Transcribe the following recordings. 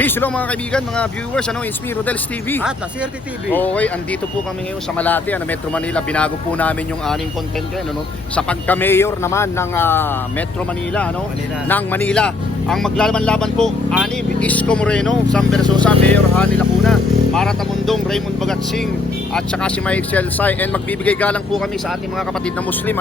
Peace hello mga kaibigan, mga viewers, it's me, Rodels TV. At Laswerte TV. Okay, andito po kami ngayon sa Malate, Metro Manila. Binago po namin yung aming content ngayon, sa pagka-mayor naman ng Metro Manila, ng Manila. Ang maglalaban-laban po, Isko Moreno, Sam Versosa, Mayor Hani Lacuna, Mara Tamundong, Raymond Bagatsing, at saka si Mike Celsay. And magbibigay galang po kami sa ating mga kapatid na Muslim,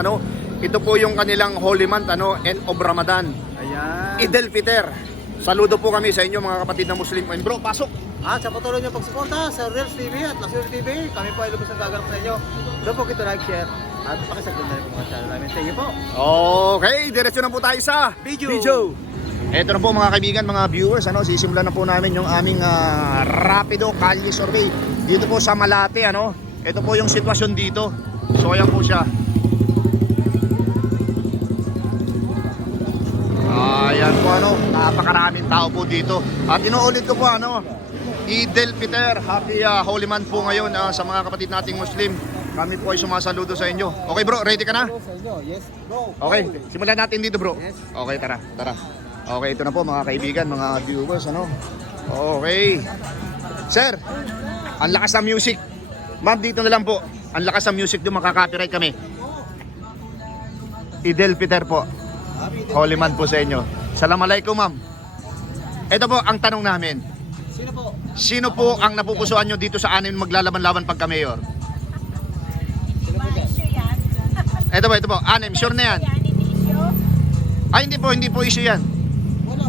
Ito po yung kanilang holy month, end of Ramadan. Ayan. Eid al-Fitr. Saludo po kami sa inyo mga kapatid na Muslim. And bro, pasok! At sa patuloy niyo pagsuporta sa Rodels TV at Laswerte TV, kami po ay lubos ang gagalap sa inyo. Don't forget to like, share, at pakisubscribe na rin po mga channel namin. Thank you po. Okay, diretso na po tayo sa Video. Ito na po mga kaibigan, mga viewers, sisimulan na po namin yung aming rapido kalye survey dito po sa Malate, Ito po yung sitwasyon dito. So ayan po siya. Ayan po, napakaraming tao po dito. At inuulit ko po, Eid al-Fitr, happy holy month po ngayon sa mga kapatid nating Muslim. Kami po ay sumasaludo sa inyo. Okay bro, ready ka na? Yes, bro. Okay, simulan natin dito bro. Yes. Okay, tara. Okay, ito na po mga kaibigan, mga viewers, Okay. Sir, ang lakas ng music. Ma'am, dito na lang po. Ang lakas ng music doon, makaka-copyright kami. Eid al-Fitr po. Holy month po sa inyo. Assalamualaikum ma'am. Ito po ang tanong namin. Sino po? Sino po ang napupusuan nyo dito sa anin maglalaban-laban pagka-mayor? Ito po, anim, sure na yan. Ay, hindi po issue yan.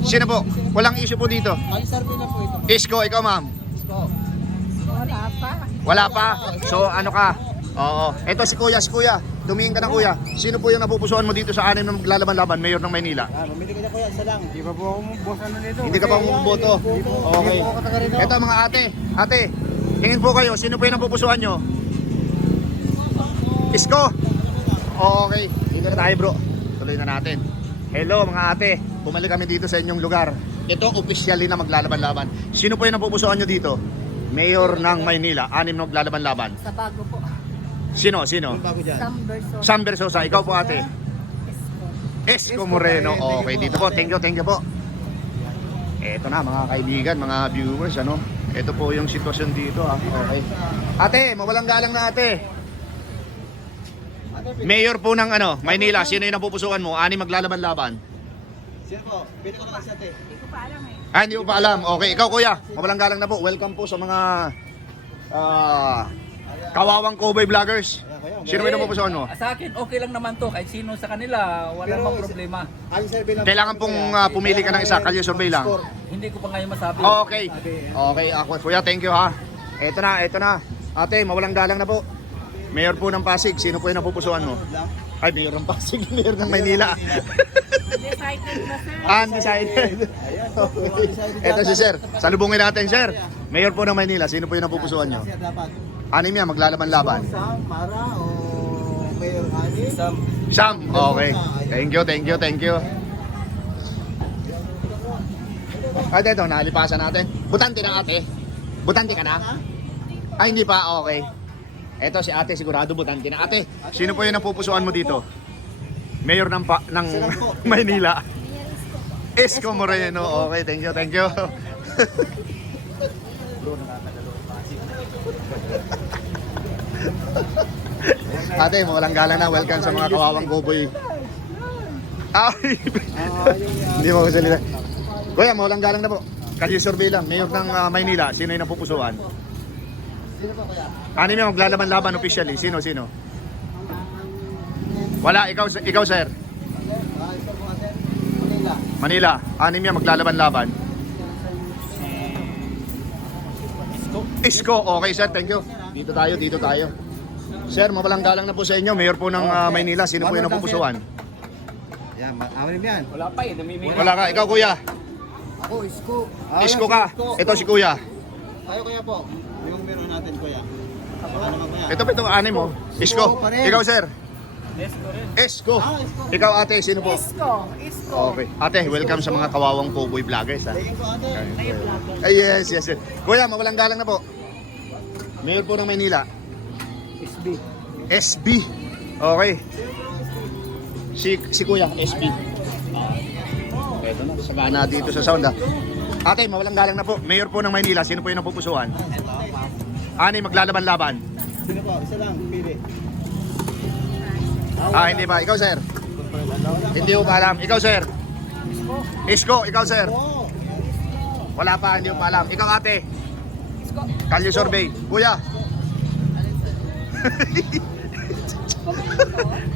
Sino po? Walang issue po dito. Ang survey na po ito. Isko, ikaw ma'am. Isko. Wala pa? So ano ka? Oo. Ito si kuya. Tumingin ka na kuya. Sino po yung napupusuan mo dito sa anim na maglalaban-laban, Mayor ng Maynila? Mamili ka na kuya, isa lang. Di ba po ako boss nito? Hindi ka pa umuboto. Okay. Ito mga ate, tingin po kayo, sino po yung napupusuan nyo? Isko? Okay, dito na tayo bro. Tuloy na natin. Hello mga ate, bumalik kami dito sa inyong lugar. Ito officially na maglalaban-laban. Sino po yung napupusuan nyo dito? Mayor ng Maynila, anim na maglalaban-laban. Sa bago po. Sino? Bago dyan. Sam Versosa, ikaw po ate. Isko Moreno. Okay, dito po. Thank you po. Ito na mga kaibigan, mga viewers, Ito po yung sitwasyon dito, Okay. Ate, mawalang galang na ate. Mayor po ng Maynila, sino yung napupusuan mo? Ani maglalaban-laban? Sino po? Pili ko lang isa, te. Hindi ko pa alam eh. Hindi ko pa alam. Okay, ikaw kuya, mawalang galang na po. Welcome po sa mga kawawang cowboy vloggers. Sino yung napupusuan mo? Sa akin, okay lang naman to. Kahit sino sa kanila, wala Pero namang problema. Ang survey lang. Kailangan pong pumili ka ng isa, kalye survey lang. Hindi ko pa ngayon masabi. Okay. Okay, ako kuya, thank you ha. Ito na. Ate, mawalang galang na po. Mayor po ng Pasig, sino po yung napupusuan mo? Ay, Mayor ng Pasig, Mayor ng Maynila. Decided na sir. Undecided. Ito si Sir. Salubungin natin, Sir. Mayor po ng Maynila, sino po yung napupusuan nyo? Dapat. Anim yan, maglalaban-laban. Sam, Mara, o Mayor Hani? Sam, okay. Thank you. At ito, nalipasan natin. Butante na ate. Butante ka na? Ay, hindi pa, okay. Ito si ate, sigurado butante na. Ate, sino po yung napupusuan mo dito? Mayor ng Maynila. Isko Moreno. Okay, thank you. Ate, mawalang galang na. Welcome sa mga kawawang cowboy. Ay, hindi mo ko salita. Kuya, mawalang galang na po. Kalye survey lang. Mayor ng Maynila, sino yung napupusuan? Sino po kuya? Ano yung maglalaban-laban officially? Sino? Wala, ikaw sir. Ito po kasi, Manila. Manila, anim yan maglalaban-laban. Isko, okay sir, thank you. Dito tayo. Sir, mawalang galang na po sa inyo. Mayor po ng Maynila, sino po yung napupusuan? Yan, amin yan. Wala pa eh. Namimili. Wala ka, ikaw kuya. Ako, Isko. Isko ka. Ito si kuya. Tayo kuya po. Yung meron natin kuya. Ano naman kuya? Ito, anim mo. Isko. pa rin. Ikaw sir. Isko rin. Isko. Isko. Ikaw ate, sino po? Isko. Okay. Ate, welcome sa mga kawawang cowboy vloggers ha. Tingin ko ate. Kayo vlogger. Ay, yes. Kuya, mawalang galang na po. Mayor po ng Maynila. SB. Okay. Si Kuya, SB. Eto na, sagana dito sa sound ha. Ate, mawalang galang na po. Mayor po ng Maynila, sino po yung napupusuan? Ani, maglalaban-laban. Sino po? Isa lang, pili. Hindi ba? Ikaw, sir? Hindi ko pa alam. Ikaw, sir? Isko, ikaw, sir? Wala pa, hindi ko pa alam. Ikaw, ate? Kalye survey. Kuya?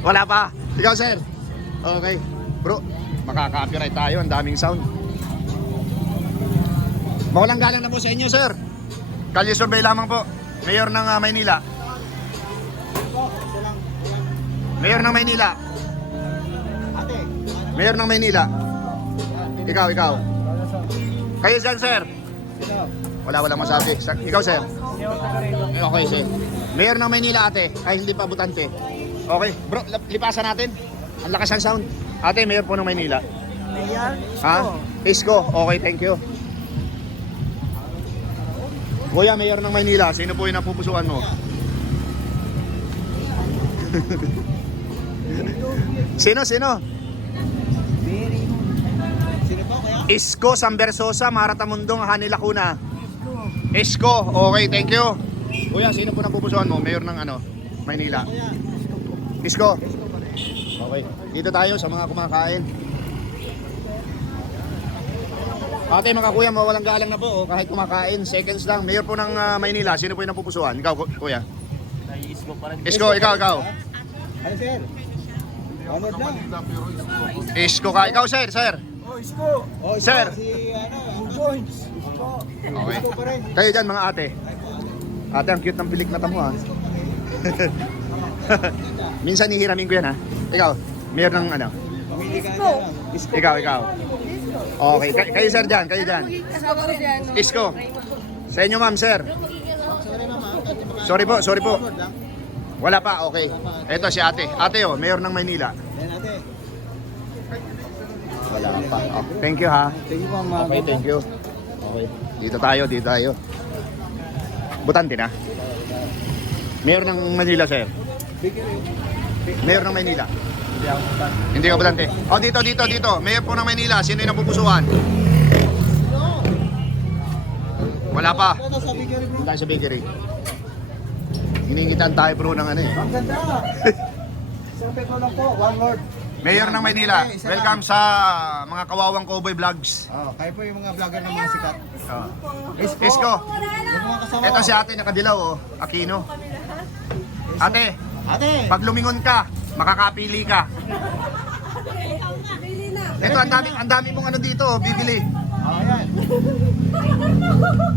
Wala pa. Ikaw, sir? Okay. Bro, makaka-copyright tayo. Ang daming sound. Mawalang galang na po sa inyo, sir. Kalye survey lamang po. Mayor ng Maynila. Mayor ng Maynila. Ate. Mayor ng Maynila. Ikaw. Kayo dyan, sir. Sino? Wala masabi. Ikaw, sir. Okay, sir. Mayor ng Maynila, ate. Ay, hindi pa butante. Okay. Bro, lipasan natin. Ang lakas ng sound. Ate, mayor po ng Maynila. Mayor? Ha? Isko. Okay, thank you. Kuya, mayor ng Maynila. Sino po yung napupusuan mo? Sino? Sino po kaya? Isko, Sambersosa, Maratamundong, Hani Lacuna. Isko. Okay, thank you. Kuya, sino po napupusuan mo? Mayor ng Maynila. Isko. Okay. Dito tayo sa mga kumakain. Ate, mga kuya, mawalang galang na po. Kahit kumakain, seconds lang. Mayor po ng Maynila. Sino po yung napupusuan? Ikaw, kuya. Isko pa rin. Isko, ikaw. Ano, sir? Onod lang. Isko ka. Ikaw, sir. Oh, Sir. Si, ang points. Okay. Isko pa rin. Kayo dyan, mga ate. Ate, ang cute ng pilik na tamo, ha. Minsan hihiramin ko yan, ha. Ikaw, mayor ng Pamili ka na. Ikaw. Okay, kayo sir dyan, Isko. Sa inyo, ma'am, sir. Sorry, mama. Sorry po. Onod lang. Wala pa, okay. Ito si ate. Ate, mayor ng Maynila. Yan, ate. Wala pa. Oh, thank you, ha. Thank you po, mama. Okay, thank you. Okay. Dito tayo. Butante na. Mayor ng Manila, sir. Mayor ng Maynila. Hindi ka butante. Oh, dito. Mayor po ng Maynila. Sino yung napupusuan? Wala pa. Ito sa bakery, bro. Tayo sa bakery. Hiningitan tayo, bro, ng Ang ganda. Isang petrol lang po, one lord. Mayor ng Maynila. Welcome sa mga Kawawang Cowboy Vlogs. Kayo po yung mga vlogger ng mga sikat. Oh. Isko. Yung mga kasama Ito ko. si ate nakadilaw, Aquino. Ate, Ate. pag lumingon ka, makakapili ka. Ito, ang dami mong dito, bibili. Ayan.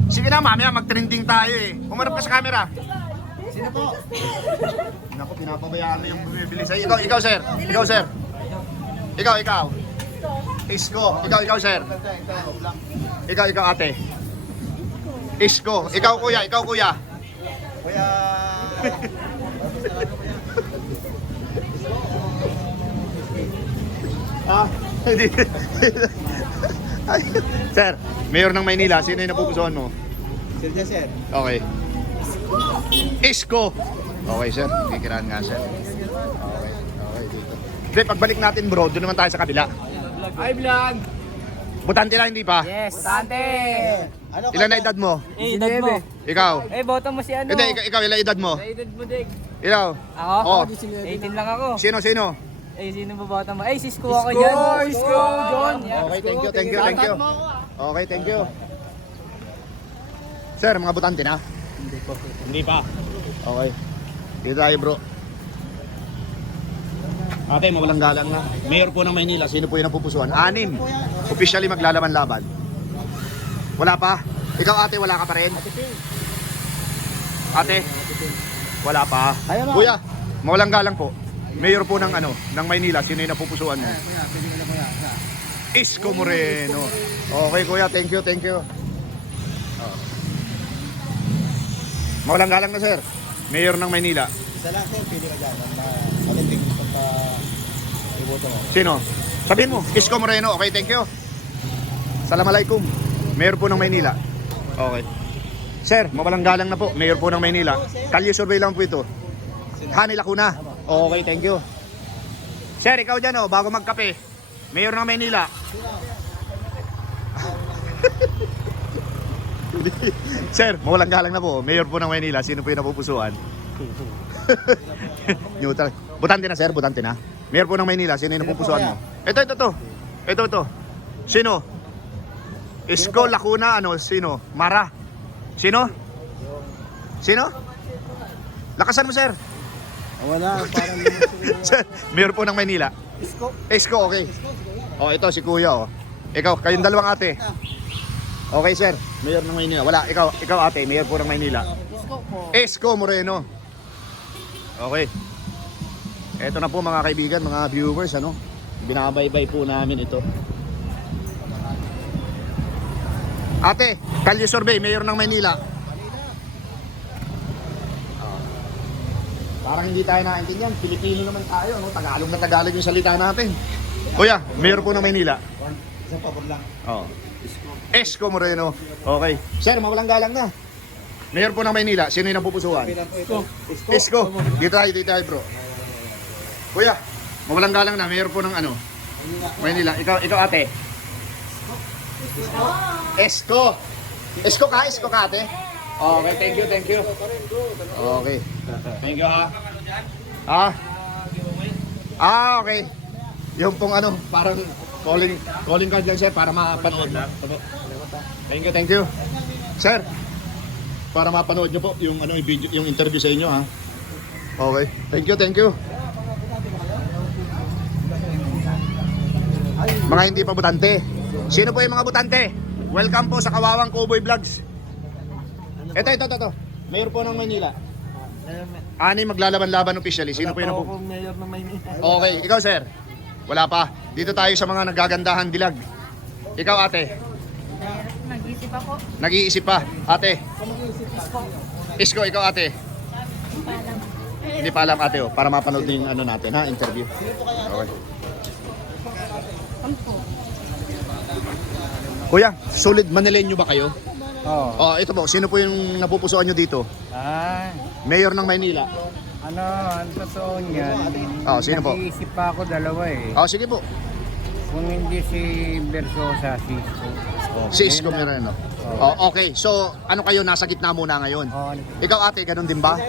Sige na, mamaya mag-trending tayo eh. Umarap ka sa camera. Sino po? Naku, pinapabayaan mo yung bumibili sa'yo. Ikaw, sir. Ikaw. Isko. Ikaw, sir. Ikaw, ate. Isko. Ikaw, kuya. Kuya. Hindi. Ay, sir, mayor ng Maynila, sino yung napupusuan mo? Sir Jesse. Okay. Isko. Okay, sir. Kikiraan nga, sir. Okay, dito. Hindi, pagbalik natin, bro, doon naman tayo sa kabila. Hi, vlog! Butante lang, hindi pa. Yes, tante! Ano Ilan na edad mo? Edad mo. Ikaw? Boto mo si ano? Hindi, ikaw, ilan edad mo? Edad mo, Dig. Ikaw? Ako? Oh. 18 lang ako. Sino? Sino ba boto mo? Sisko ako dyan. Sisko, John. Okay, thank you. Okay, thank you. Sir, mga butante na? Hindi pa. Okay. Dito tayo, bro. Ate, mawalang galang na. Mayor po ng Maynila, sino po yung napupusuan? 6. Officially maglalaban-laban. Wala pa? Ikaw, ate, wala ka pa rin? Ate? Wala pa. Kuya, mawalang galang po. Mayor po ng ng Maynila, sino yung napupusuan mo? Isko Moreno. Okay, kuya, thank you. Mawalang galang na, sir. Mayor ng Maynila. Isa lang, sir. Pili ka dyan. Malindig sa iboto mo. Sino? Sabihin mo, Isko Moreno. Okay, thank you. Assalamualaikum. Mayor po ng Maynila. Okay. Sir, mawalang galang na po. Mayor po ng Maynila. Kalye survey lang po ito. Hani Lacuna. Okay, thank you. Sir, ikaw dyan, bago magkape. Mayor ng Maynila. Sir, mawalang galang na po. Mayor po ng Maynila, sino po yung napupusuan? Neutral. Butante na sir, butante na. Mayor po ng Maynila, sino yung napupusuan mo? Ito. Sino? Isko, Lacuna, sino? Mara. Sino? Lakasan mo sir. Wala, parang Sir, mayor po ng Maynila. Isko, okay. Oh, ito si Kuya, oh. Ikaw, kayong dalawang ate. Okay, sir. Mayor ng Maynila. Wala, ikaw ate, mayor po ng Maynila. Isko Moreno. Okay. Ito na po mga kaibigan, mga viewers, binabaybay po namin ito. Ate, Kalye Survey, mayor ng Maynila. Parang hindi tayo nakaintindihan. Pilipino naman tayo, Tagalog na Tagalog yung salita natin. Kuya, mayor po ng Maynila. isang pabor lang. Oh. Isko Moreno. Okay. Sir, mawalang galang na. Mayor po ng Maynila, sino yung napupusuan? Isko. Dito tayo bro. Kuya, mawalang galang na. Mayor po ng Maynila. Ikaw ate. Isko. Isko ka ate? Okay, thank you. Okay. Thank you okay. Yung pong parang calling card lang sir para mapanood mo. Thank you. Sir, para mapanood nyo po yung yung video, yung interview sa inyo Okay. Thank you. Mga hindi pa butante. Sino po yung mga butante? Welcome po sa Kawawang Cowboy Vlogs. Ito. Mayor po ng Maynila. Maglalaban-laban officially. Sino po yung mayor ng Maynila. Okay, ikaw sir. Wala pa. Dito tayo sa mga nagagandahan dilag. Ikaw ate. Nag-isip ako. Nag-iisip pa. Ate. Isko, ikaw ate. Hindi pa alam ate para mapanood din natin interview. Okay. Kuya, solid Manileño ba kayo? Oo. Oh, ito po. Sino po yung napupusuan nyo dito? Mayor ng Maynila. Ang totoo niyan, Sino po? nag-iisip pa ako dalawa eh. Sige po. Kung hindi si Versosa, si Isko. Si Isko Moreno. Okay. So, kayo? Nasa gitna muna ngayon. Ikaw ate, ganun din ba?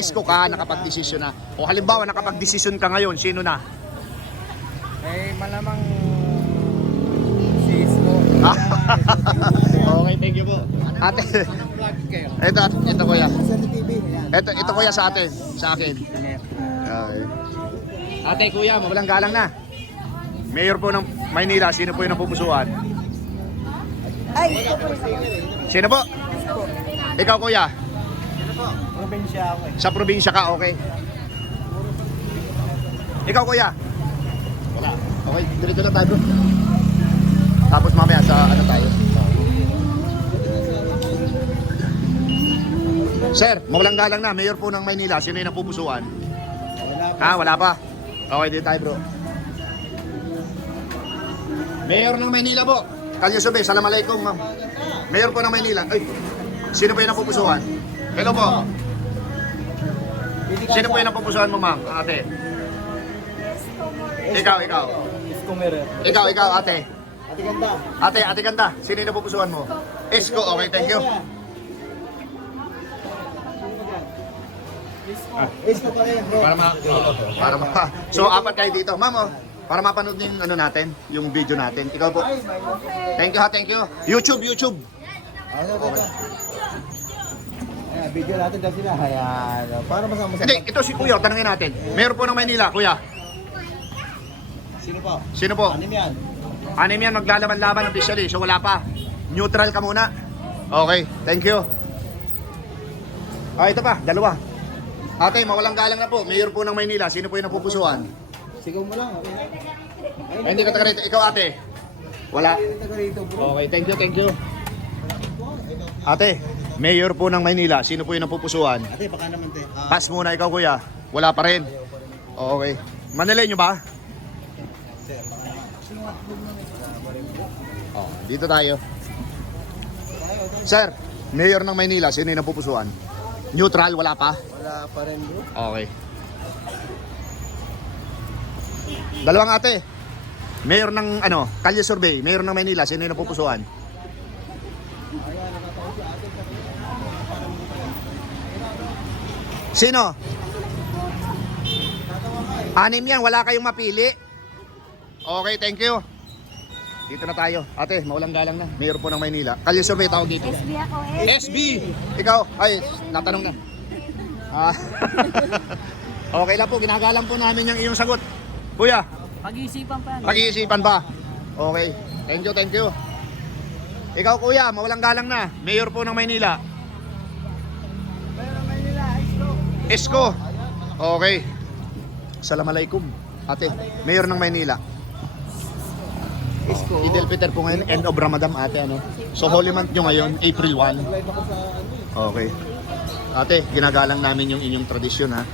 Isko ka, nakapag-desisyon na. O halimbawa, nakapag-desisyon ka ngayon, sino na? Malamang si Isko. Okay, thank you po. Ate, ito kuya. Ito kuya sa atin, sa akin. Okay. Ate, kuya, mawalang galang na. Mayor po ng Maynila, sino po yung napupusuan? Sino po? Ikaw kuya? Probinsya ako Sa probinsya ka, okay. Ikaw kuya? Wala. Okay, dito na tayo bro. Tapos mamaya sa tayo. Sir, mawalang galang na. Mayor po ng Maynila, sino yung napupusuan? Wala pa. Okay, dito tayo bro. Mayor ng Maynila po. Kalye Survey, Assalamualaikum ma'am. Mayor po ng Maynila. Ay, sino po yung napupusuan? Hello po. Sino po yung napupusuan mo ma'am? Ate. Ikaw. Isko Moreno. Ikaw, ate. Ate ganda. Ate ganda. Sino yung napupusuan mo? Isko, okay, thank you. Isko pa rin bro. So, apat kayo dito. Ma'am, para mapanood yung natin, yung video natin. Ikaw po. Thank you. YouTube. Video natin daw sila. Ayan. Para masama Hindi, ito si Kuya, tanungin natin. Mayor po ng Maynila, Kuya. Sino po? Anim yan, maglalaban-laban officially, so wala pa. Neutral ka muna. Okay, thank you. Ito pa, dalawa. Ate, mawalang galang na po. Mayor po ng Maynila, sino po yung napupusuan? Sigaw mo lang. Hindi ka taga rito. Ikaw ate? Wala. Taga rito bro. Okay, thank you. Ate, Mayor po ng Maynila, sino po yung napupusuan? Ate, baka naman te. Pass muna ikaw kuya. Wala pa rin. Okay. Manileño ba? Dito tayo. Sir, Mayor ng Maynila, sino yung napupusuan? Neutral, wala pa? Wala pa rin bro. Okay. Dalawang ate. Mayor ng Kalye Survey, Mayor ng Maynila, sino yung napupusuan? Sino? Anim yan, wala kayong mapili. Okay, thank you. Dito na tayo. Ate, mawalang galang na. Mayor po ng Maynila. Kalye survey tawag dito. SB ako, SB! Ikaw, ay, natanong na. Ah. Okay lang po, ginagalang po namin yung iyong sagot. Kuya, Pag-iisipan pa yan. pag-iisipan pa. Okay, thank you, thank you. Ikaw kuya, mawalang galang na. Mayor po ng Maynila. Isko. Okay. Assalamualaikum. Ate, Mayor ng Maynila. Isko. Idel Peter po ngayon, end of Ramadan ate ano. So holy month nyo ngayon, April 1. Okay. Ate, ginagalang namin yung inyong tradisyon ha.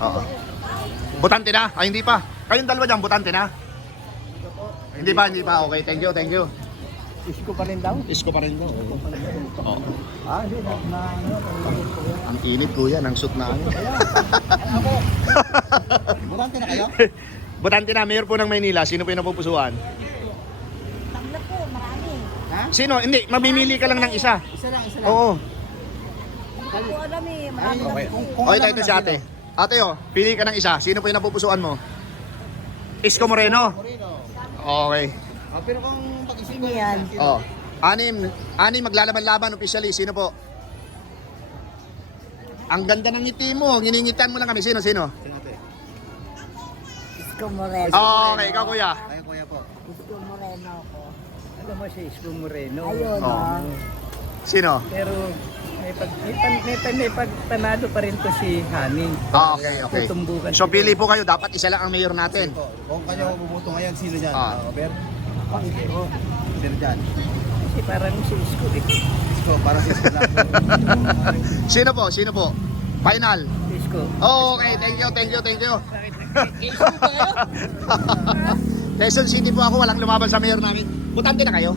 Oo. Butante na? Ay hindi pa. Kayong dalawa dyan, butante na? Hindi pa, hindi pa. Okay, thank you, thank you. Isko pa rin daw. Isko pa rin daw. Oo. Hindi na Ang init kuya, ng suit na ano. Burante na kayo? Butante na, Mayor po ng Maynila. Sino po yung napupusuan? Tatlo po, marami. Sino? Hindi, mamimili ka lang ng isa. Isa lang. Oo. Hindi ko alam eh, marami Okay. na po. Okay, tayo ito si ate. Ate oh, pili ka ng isa. Sino po yung napupusuan mo? Isko Moreno. Okay. Pero kung pag-isip Sino yan? Oh. Anim maglalaban-laban officially. Sino po? Ang ganda ng ngiti mo. Giningitan mo lang kami. Sino? Isko Moreno. Okay, ikaw kuya. Ayun kuya po. Isko Moreno ako. Alam mo si Isko Moreno. Ayun Oh. ah. Sino? Pero may pagpanado pa rin to si Haning. Okay. Tutumbukan. So pili po kayo. Dapat isa lang ang mayor natin. Kung kayo bubuto ngayon, sino dyan? Ah. Robert? Isko. Sino dyan? Kasi parang si Isko eh. Isko, parang si Isko lang. Sino po? Final. Isko. Okay, thank you. Quezon City po ako, walang lumaban sa mayor namin. Butante na kayo?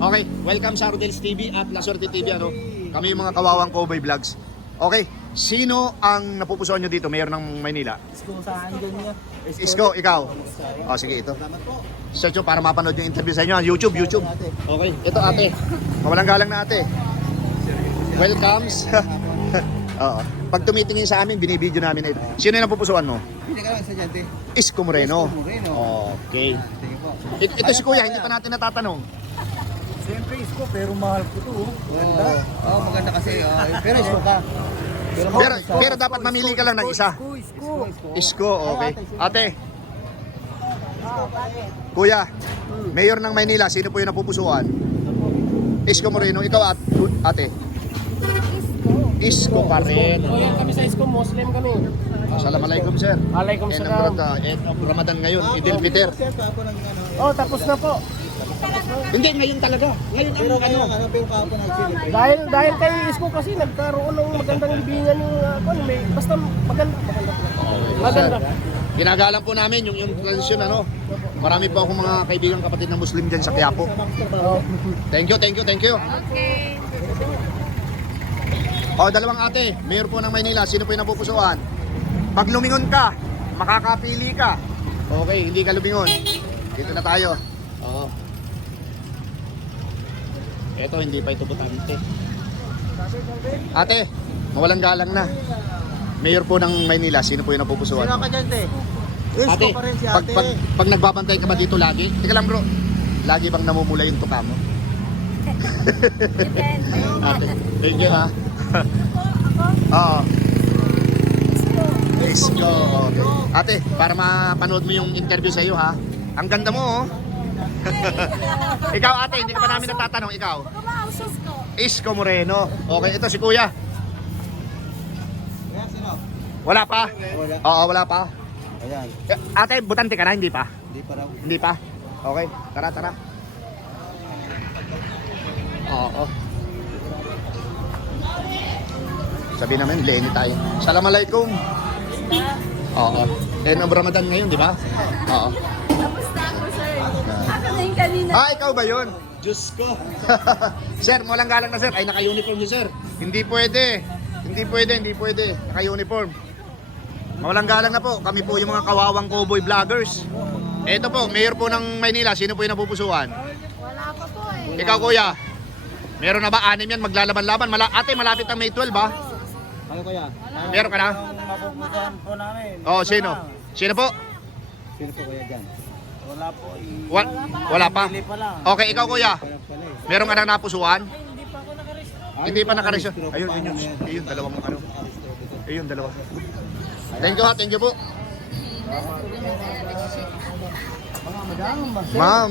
Okay, welcome sa Rodel's TV at La Suerte TV ano. Kami yung mga kawawang cowboy vlogs. Okay, sino ang napupusuan nyo dito, mayor ng Maynila? Isko saan dyan niya? Isko, ikaw. O sige, ito. Search nyo para mapanood yung interview sa inyo. YouTube. Okay, ito ate. Mawalang galang na ate. Welcomes. Oo. Pag tumitingin sa amin, binibideo namin ito. Sino yung napupusuan mo? Hindi ka lang isa dyan, te. Isko Moreno. Isko Moreno. Okay. Sige po. Ito si Kuya, hindi pa natin natatanong. Siyempre Isko, pero mahal ko to. Maganda. Oo, maganda kasi. Pero Isko ka. Pero dapat mamili ka lang ng isa. Isko, okay. Ate. Kuya, Mayor ng Maynila, sino po yung napupusuan? Isko Moreno, ikaw ate. Isko pa rin. O yan kami sa Isko, Muslim kami. Assalamualaikum sir. Alaikum salam. End of Ramadan ngayon, Idil Peter. Oh, tapos na po. Hindi, ngayon talaga. Ngayon ang ano. pero kahapon nag-sili. Dahil kay Isko kasi nagkaroon ng magandang libingan yung basta maganda. Ginagalang po namin yung tradisyon ano. Marami po akong mga kaibigan kapatid na Muslim dyan sa Quiapo. Thank you. Okay. O, dalawang ate, mayor po ng Maynila, sino po yung napupusuan? Pag lumingon ka, makakapili ka. Okay, hindi ka lumingon. Dito na tayo. Oo. Eto, hindi pa ito butante. Ate, mawalang galang na. Mayor po ng Maynila, sino po yung napupusuan? Sino ka dyan, te? Isko Ate, pa rin si pag, ate. pag nagbabantay ka ba dito lagi? Teka lang bro, lagi bang namumula yung tuka mo? Depende. Ate, thank you ha. Oo. Isko. Okay. Ate, para mapanood mo yung interview sa iyo ha. Ang ganda mo oh. Ikaw ate, hindi ka pa namin natatanong. Ikaw? Isko Moreno. Okay, ito si kuya. Wala pa? Wala. Oo, wala pa. Ayan. Ate, butante ka na? Hindi pa? Hindi pa raw. Hindi pa? Okay, tara. Oo. Sabi namin, Lenny tayo. Assalamualaikum. Oo. End of Ramadan ngayon, di ba? Oo. Tapos na ako, sir. Ako na yung kanina. Ah, ikaw ba yun? Diyos ko. Sir, walang galang na sir. Ay, naka-uniform si sir. Hindi pwede. Naka-uniform. Walang galang na po. Kami po yung mga kawawang cowboy vloggers. Ito po, mayor po ng Maynila. Sino po yung napupusuan? Wala pa po eh. Ikaw kuya. Meron na ba? 6 yan maglalaban-laban. Ate, malapit ang May 12 ba? Kayo kuya. Meron ka na? Mapupuntahan po namin. Oh, sino? Sino po? Sino po kuya dyan? Wala po. Wala pa? Pili pa lang. Okay, ikaw kuya. Kaya pala eh. Meron ka na napusuan? Hindi pa ako nakarestro. Hindi pa nakarestro. Ayun, ayun, dalawang ano. Ayun, dalawa. Thank you ha, thank you po. Ma'am,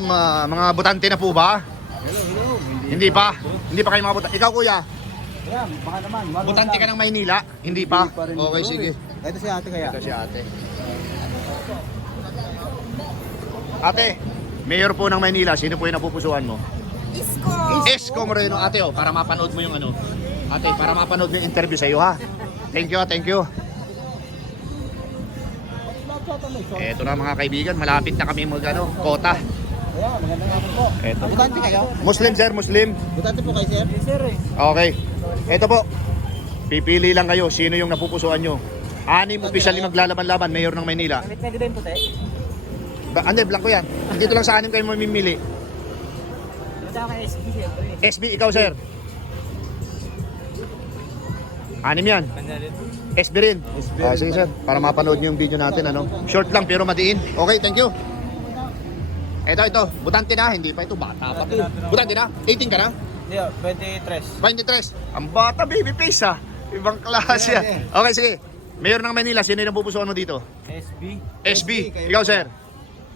mga butante na po ba? Hello. Hindi pa. Hindi pa kayo mga butante. Ikaw kuya, Ayan, baka naman. butante ka ng Maynila? Hindi pa? Hindi pa rin Okay, siguro sige. eh. Ito si ate kaya. Ito si ate. Ate, mayor po ng Maynila, sino po yung napupusuan mo? Isko! Isko Moreno, ate oh, para mapanood mo yung ano. Ate, para mapanood mo yung interview sa iyo ha. Thank you ha, thank you. Eto na mga kaibigan, malapit na kami mag ano, kota. Ayan, magandang hapon po. Eto. Butante kayo? Muslim sir, Muslim. Butante po kayo sir? Yes sir eh. Okay. Eto po. Pipili lang kayo sino yung napupusuan nyo. 6 officially maglalaban-laban, mayor ng Maynila. Pwede ba yung puti? Ande, blanco yan. Dito lang sa 6 kayo mamimili. Ito ako SB siyempre. SB, ikaw sir. 6 yan. SB rin. Sige sir, para mapanood nyo yung video natin ano. Short lang pero madiin. Okay, thank you. Ito, butante na, hindi pa ito, bata pa to. Butante na, 18 ka na? Hindi, 23. 23. Ang bata, baby face ha. Ibang klase yan. Okay, sige. Mayor ng Manila, sino yung napupusuan mo dito? SB. SB. Ikaw sir?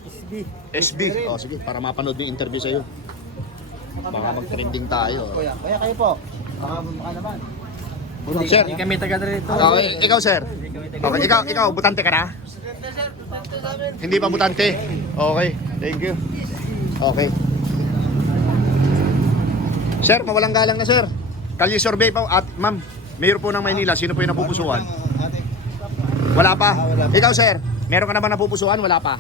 SB. SB. Oh, sige, para mapanood yung interview sa'yo. Baka mag-trending tayo. Kuya kayo po. Baka naman. Sir, Hindi kami taga rito. okay, ikaw sir. Okay, ikaw, butante ka na? Hindi pa butante. Okay, thank you. Okay. Sir, mawalang galang na sir. Kalye survey pa at ma'am, mayor po ng Maynila, sino po yung napupusuan? Wala pa. Ikaw sir, meron ka na ba napupusuan? Wala pa.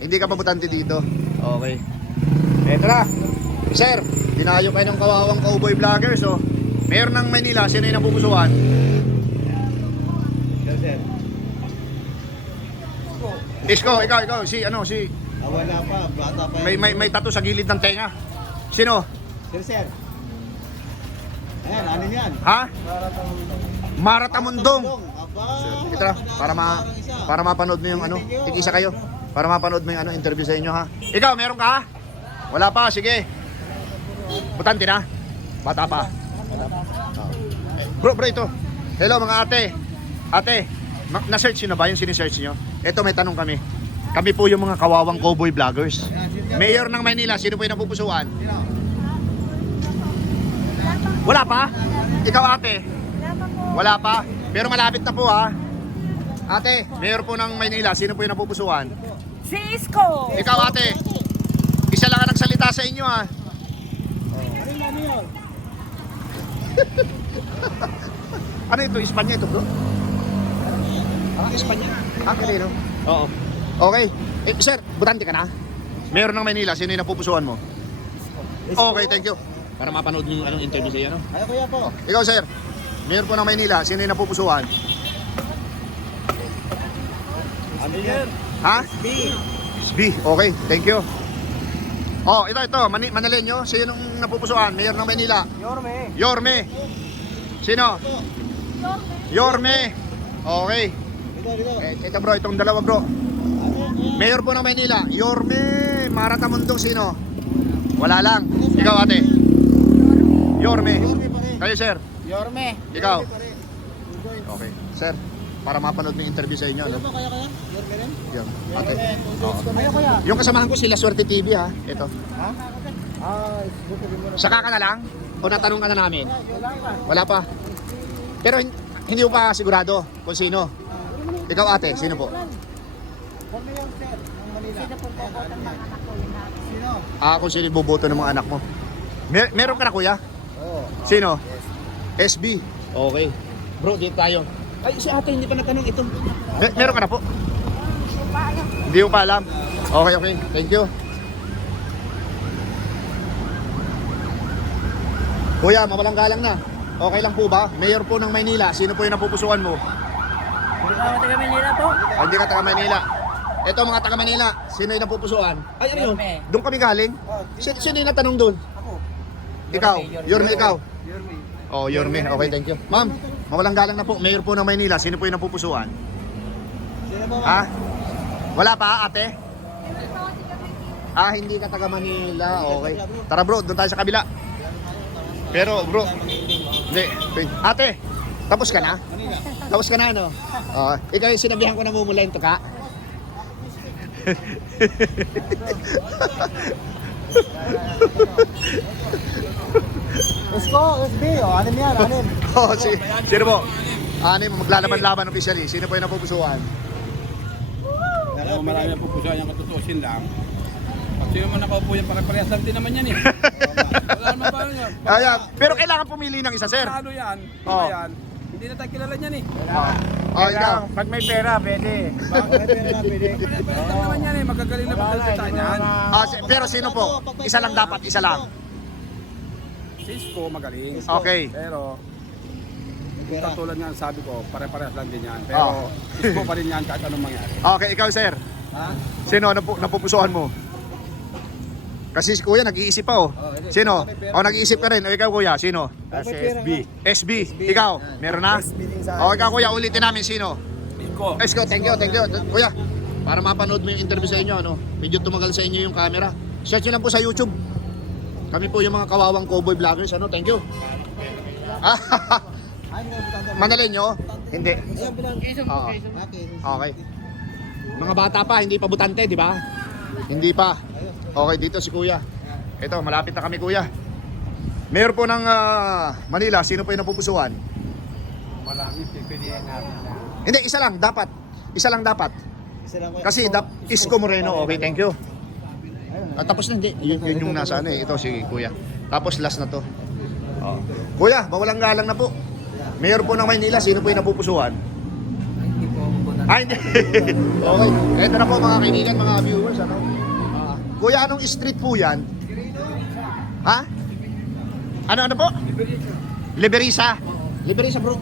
Hindi ka pa butante dito. Okay. Eto na. Sir, dinayo kayo ng kawawang cowboy vlogger. So, mayor ng Maynila, sino yung napupusuan? Sir. Isko, ikaw, si Wala pa, bata pa. may tattoo sa gilid ng tenga. Sino? Sir. Ayan, ano yan? Ha? Maratamundong. Aba. Ito na, para mapanood mo yung ano, tig-isa kayo. Para mapanood mo yung ano, interview sa inyo ha. Ikaw, meron ka? Wala pa, sige. Butante na? Bata pa. Bro, ito. Hello mga ate. Ate, na-search nyo na ba yung sinisearch nyo? Ito, may tanong kami. Kami po yung mga kawawang cowboy vloggers. Mayor ng Maynila, sino po yung napupusuan? Wala pa? Ikaw ate? Wala pa? Pero malapit na po ha. Ate, mayor po ng Maynila, sino po yung napupusuan? Si Isko! Ikaw ate, isa lang ang nagsalita sa inyo ha. Ano ito? Espanya ito bro? Espanya? Kanino? Oo. Okay. Sir, butante ka na? Mayor ng Maynila, sino yung napupusuan mo? Okay, thank you. Para mapanood yung anong interview sa iyo, no? Ayo kuya po. Ikaw sir, mayor po ng Maynila, sino yung napupusuan? Ano yan? Ha? SB. Okay, thank you. Oh, ito, Manalenyo, sino yung napupusuan? Mayor ng Maynila? Yorme. Sino? Yorme. Okay. Ito bro, itong dalawa bro. Mayor po ng Maynila, Yorme. Maratamundong sino? Wala lang. Ikaw ate? Yorme. Kayo sir? Yorme. Ikaw? Okay. Sir, para mapanood mo yung interview sa inyo, no? Kaya? Yorme rin? Yan, ate. Oo. Ayo kuya. Yung kasamahan ko sila Swerte TV ha. Ito. Ha? Saka ka na lang? O natanong ka na namin? Wala pa. Pero hindi mo pa sigurado kung sino. Ikaw ate, sino po? Kung yung sir, ng Manila. Sino po po ng mga anak ko yun ha? Sino? Kung sino boboto ng mga anak mo. Meron ka na kuya? Oo. Sino? SB. Okay. Bro, dito tayo. Ay, si ate hindi pa natanong ito. Meron ka na po? Hindi mo pa alam. Okay. Thank you. Kuya, mawalang galang na. Okay lang po ba? Mayor po ng Maynila, sino po yung napupusuan mo? Hindi pa ako taga Manila po. Hindi ka taga Maynila. Ito mga taga Manila, sino yung napupusuan? Ay, ano yun? Yorme. Doon kami galing? Sino yung natanong doon? Ako. Ikaw? Yorme, ikaw? Yorme. Oh, Yorme. Okay, thank you. Ma'am, mawalang galang na po, Mayor po ng Maynila, sino po yung napupusuan? Sino po? Ha? Wala pa, ate? Hindi ka taga Manila. Okay. Tara bro, doon tayo sa kabila. Pero bro, hindi. Ate, tapos ka na? Tapos ka na, ano? Ikaw yung sinabihan ko na mumulayin to ka? Isko, SB, anim yan, anim. Sino po? Maglalaban-laban officially. Sino po yung napupusuan? Alam mo, marami ang pupusuan yung katutusin lang. Pag sino mo nakaupo yan, parang-parehas lang din naman yan eh. Wala naman ba yan? Ayan. Pero kailangan pumili ng isa, sir. Ano yan? Oh. Ano yan? Hindi na tayo kilala niyan eh. Ikaw. Pag may pera, pwede. Parehas lang naman yan eh. Magagaling na pagdalita niyan. Pero sino po? Isa lang dapat, isa lang. Cisco magaling. Okay. Pero, katulad nga sabi ko, pare-parehas lang din yan. Pero, Cisco pa rin yan kahit anong mangyari. Okay, ikaw, sir. Sino napupusuan mo? Kasi si kuya nag-iisip pa oh. Sino? Nag-iisip ka rin. O ikaw kuya, sino? Si SB. SB. Ikaw, meron na? O ikaw kuya, ulitin namin sino? Cisco. Let's go, thank you. Kuya, para mapanood mo yung interview sa inyo, ano? Medyo tumagal sa inyo yung camera. Search nyo lang po sa YouTube. Kami po yung mga kawawang cowboy vloggers, ano? Thank you. Manalin nyo? Hindi. Oo. Okay. Mga bata pa, hindi pa butante, di ba? Hindi pa. Okay, dito si kuya. Ito, malapit na kami kuya. Mayor po ng Manila, sino po yung napupusuan? Marami, pipilihan namin na. Hindi, isa lang, dapat. Isa lang dapat. Kasi Isko Moreno, okay, thank you. Tapos na, hindi. Yun yung nasa ano eh. Ito si kuya. Tapos last na to. Kuya, mawalang galang na po. Mayor po ng Maynila, sino po yung napupusuan? Hindi. Okay. Ito na po mga kaibigan, mga viewers, ano? Kuya, anong street po yan? Ha? Ano po? Liberisa. Liberisa bro.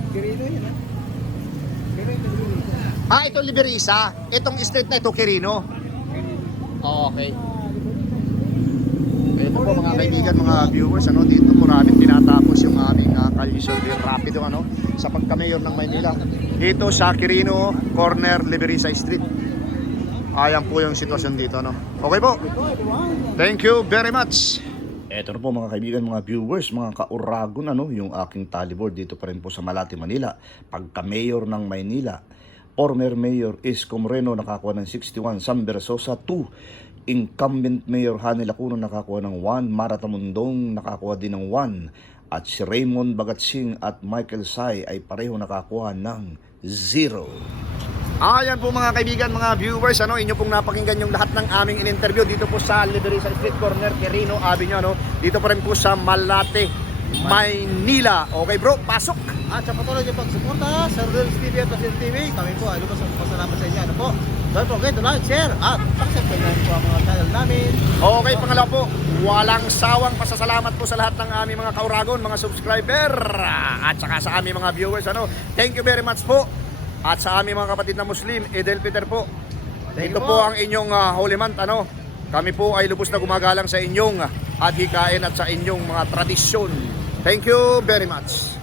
Ito Liberisa. Itong street na ito, Quirino. Okay. Ito po mga kaibigan, mga viewers, ano, dito po namin tinatapos yung aming Kalye Survey Rapido, ano, sa pagka-mayor ng Maynila. Dito sa Quirino, corner Liberisa Street. Ayan po yung sitwasyon dito, no? Okay po. Thank you very much. Eto na po mga kaibigan, mga viewers, mga kauragon, ano, yung aking tallyboard dito pa rin po sa Malate, Manila. Pagka-mayor ng Maynila, former Mayor Isko Moreno nakakuha ng 61, Sam Bersosa 2, incumbent Mayor Hanny Lacuno nakakuha ng 1, Mara Tamundong nakakuha din ng 1, at si Raymond Bagatsing at Michael Sai ay pareho nakakuha ng 0. Ayan po mga kaibigan, mga viewers, ano, inyo pong napakinggan yung lahat ng aming in-interview dito po sa Liberisa Street Corner, Quirino Avenue, ano, dito pa rin po sa Malate, Maynila. Okay bro, pasok! At sa patuloy niyo pagsuporta sa Reels TV at Laser TV, kami po ay lubos ang pasalamat sa inyo. Ano po? Don't forget to like, share, at subscribe po ang mga channel namin. Okay, pangalawa po, walang sawang pasasalamat po sa lahat ng aming mga kauragon, mga subscriber, at saka sa aming mga viewers, ano. Thank you very much po. At sa aming mga kapatid na Muslim, Idel Peter po. Ito po ang inyong Holy Month, ano. Kami po ay lubos na gumagalang sa inyong adhikain at sa inyong mga tradisyon. Thank you very much.